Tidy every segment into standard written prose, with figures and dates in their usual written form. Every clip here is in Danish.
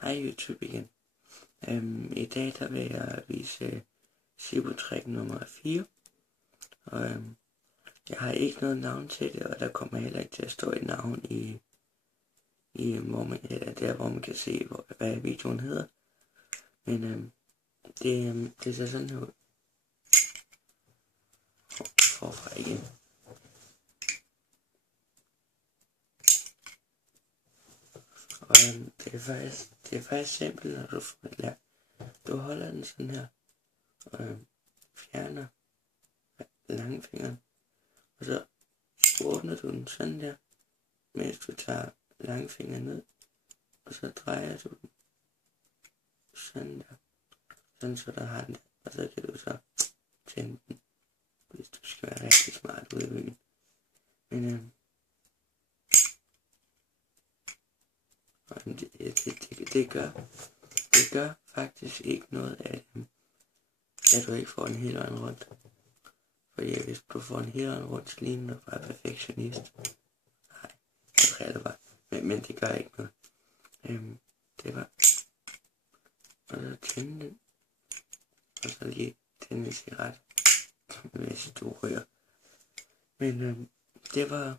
Hej YouTube igen. I dag der vil jeg vise Zippo-trick nummer 4. Og jeg har ikke noget navn til det, og der kommer heller ikke til at stå et navn i der hvor man kan se, hvad videoen hedder. Men det ser sådan her ud. Forfra igen. Og det er faktisk simpelt, når du får det lært. Du holder den sådan her, og fjerner langfingeren, og så åbner du den sådan der, mens du tager langfingeren ned, og så drejer du den sådan der, sådan så der har den der, og så kan du så tænde den, hvis du skal være rigtig smart ude i byen. Men det gør faktisk ikke noget af dem, at du ikke får en hel vejen rundt. Fordi hvis du får en hel vejen rundt, så ligner du bare perfektionist. Nej, det driller bare. Men det gør ikke noget. Det var. Og så tænde den. Og så lige tænde en cigaret, hvis du ryger. Men det var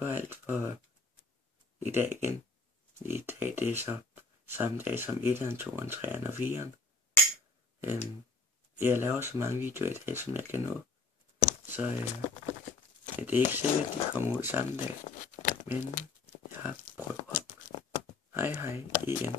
alt for i dag igen. I dag det er så samme dag som 1'eren, 2'eren, 3'eren og 4'eren. Jeg laver så mange videoer i dag, som jeg kan nå. Så det er ikke sikkert, at de kommer ud samme dag. Men jeg prøver. Hej igen.